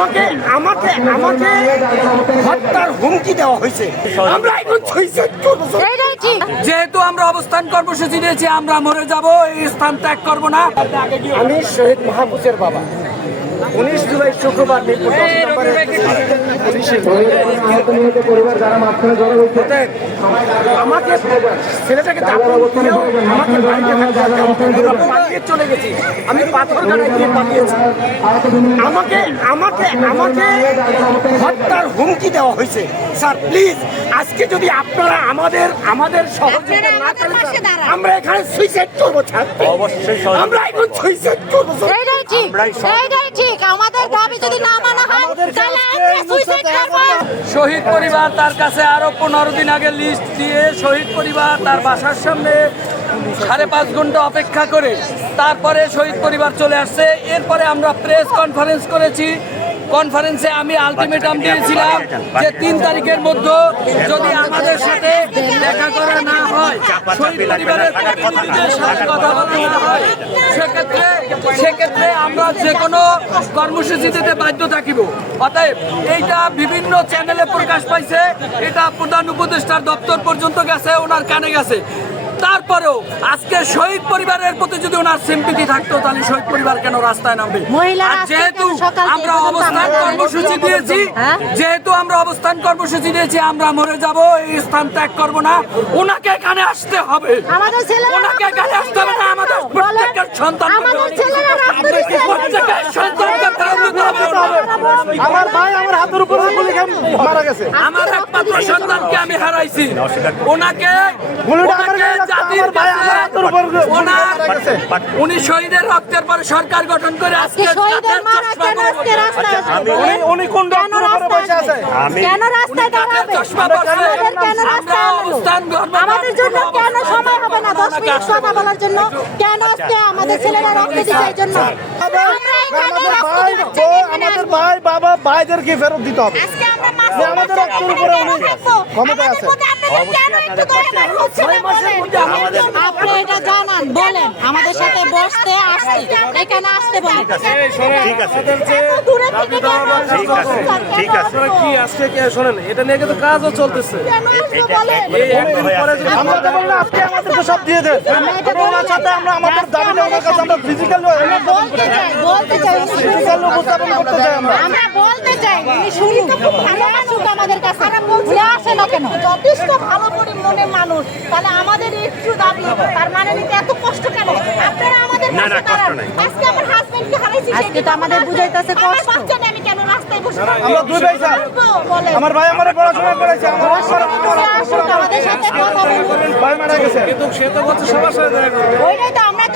আমাকে আমাকে আমাকে হত্যার হুমকি দেওয়া হয়েছে। আমরা এখন সুইসাইড করব। যেহেতু আমরা অবস্থান কর্মসূচি দিয়েছি, আমরা মরে যাব, এই স্থান ত্যাগ করব না। আমি শহীদ মাহফুজের বাবা। 19 জুলাই শুক্রবার মিরপুর 10 নম্বরে আমাকে ছেলেটাকে আমাকে বাড়িতে পালিয়ে চলে গেছি। আমি পাথরঘাটায় গিয়ে পালিয়েছি। আমাকে আমাকে আমাকে হত্যার হুমকি দেওয়া হয়েছে। স্যার প্লিজ, আজকে যদি আপনারা আমাদের সহযোগিতা না করেন, আমরা এখানে সুইসাইড করবো। স্যার অবশ্যই আমরা এখন সুইসাইড করবো। ঠিক আমাদের দাবি যদি না মানা হয় তাহলে আমরা সুইসাইড করব। শহীদ পরিবার তার কাছে আরো 15 দিন আগে লিস্ট দিয়ে শহীদ পরিবার তার বাসার সামনে 5.5 ঘন্টা অপেক্ষা করে তারপরে শহীদ পরিবার চলে আসছে। এরপরে আমরা প্রেস কনফারেন্স করেছি। কনফারেন্সে আমি আলটিমেটাম দিয়েছিলাম যে 3 তারিখের মধ্যে যদি আমাদের সাথে দেখা করা না হয়, শহীদ পরিবারের প্রতিনিধিদের সাথে কথা বলতে না হয়, সেক্ষেত্রে আমরা যে কোনো কর্মসূচি দিতে বাধ্য থাকিব। অতএব এইটা বিভিন্ন চ্যানেলে প্রকাশ পাইছে, এটা প্রধান উপদেষ্টার দপ্তর পর্যন্ত গেছে, ওনার কানে গেছে। তারপরেও আজকে শহীদ পরিবারের প্রতি যদি ওনার সিম্পিটি থাকতো, তাহলে শহীদ পরিবার কেন রাস্তায় নামবে? আর যেহেতু আমরা অবস্থান কর্মসূচি দিয়েছি, আমরা মরে যাব, এই স্থান ত্যাগ করব না। ওনাকে এখানে আসতে হবে, ওনাকে এখানে আসতে হবে না। আমাদের প্রত্যেকের সন্তান, প্রত্যেকের সন্তানকে ফেরত দিতে হবে। আমার ভাই আমার হাতের উপরে গুলি খেয়ে মারা গেছে। আমার একমাত্র সন্তানকে আমি হারাইছি। ওনাকে উনি শহীদের রক্তের পরে সরকার গঠন করে আজকে উনি কোন ডক্টর উপরে বসে আছে? কেন রাস্তায় দাঁড়াবে? আমাদের জন্য কেন সময় হবে না 10 মিনিট কথা বলার জন্য? কেন আজকে আমাদের ছেলেরা রক্ত দিচ্ছে এই জন্য? আমাদের ভাই বাবা ভাইদেরকে ফেরত দিতে হবে। আমাদের রক্তের উপরে উনি ক্ষমতা আছে। আপনি এটা জানান, বলেন আমাদের সাথে বসতে আসতে, এখানে আসতে বলেন। ঠিক আছে, ঠিক আছে। কি আজকে শোনেন, এটা নিয়ে কিন্তু কাজও চলতেছে। আমরা তো বললাম আজকে আমাদেরকে সব দিয়ে দেন। ওনার সাথে আমরা আমাদের দাবিটা ওনার কাছে আমরা ফিজিক্যাল বলতে চাই ফিজিক্যাল উপস্থাপন করতে চাই। আমরা বলতে চাই উনি শুনুন, খুব ভালো মানুষ আমাদের কাছে। উনি আসে না কেন? যথেষ্ট ভালো মনের মানুষ, তাহলে আমাদের একটু দাবি, তার মানে নিতে এত কষ্ট কেন? আপনারা আমাদের পাশে দাঁড়ান। আজকে আমার হাজবেন্ডকে হারাইছি, আজকে তো আমাদের বুঝাইতেছে কষ্ট। বাচ্চা নিয়ে আমি কেন রাস্তায় বসে থাকব? আমরা দুই ভাই স্যার, আমার ভাই আমারে পড়াশোনা করেছে, আমার আমাদের সাথে কথা বলুন। ভাই মারা গেছে, কিন্তু সে তো বলছে সবার সাথে দেখা করবে। ওইটাই তো আমরা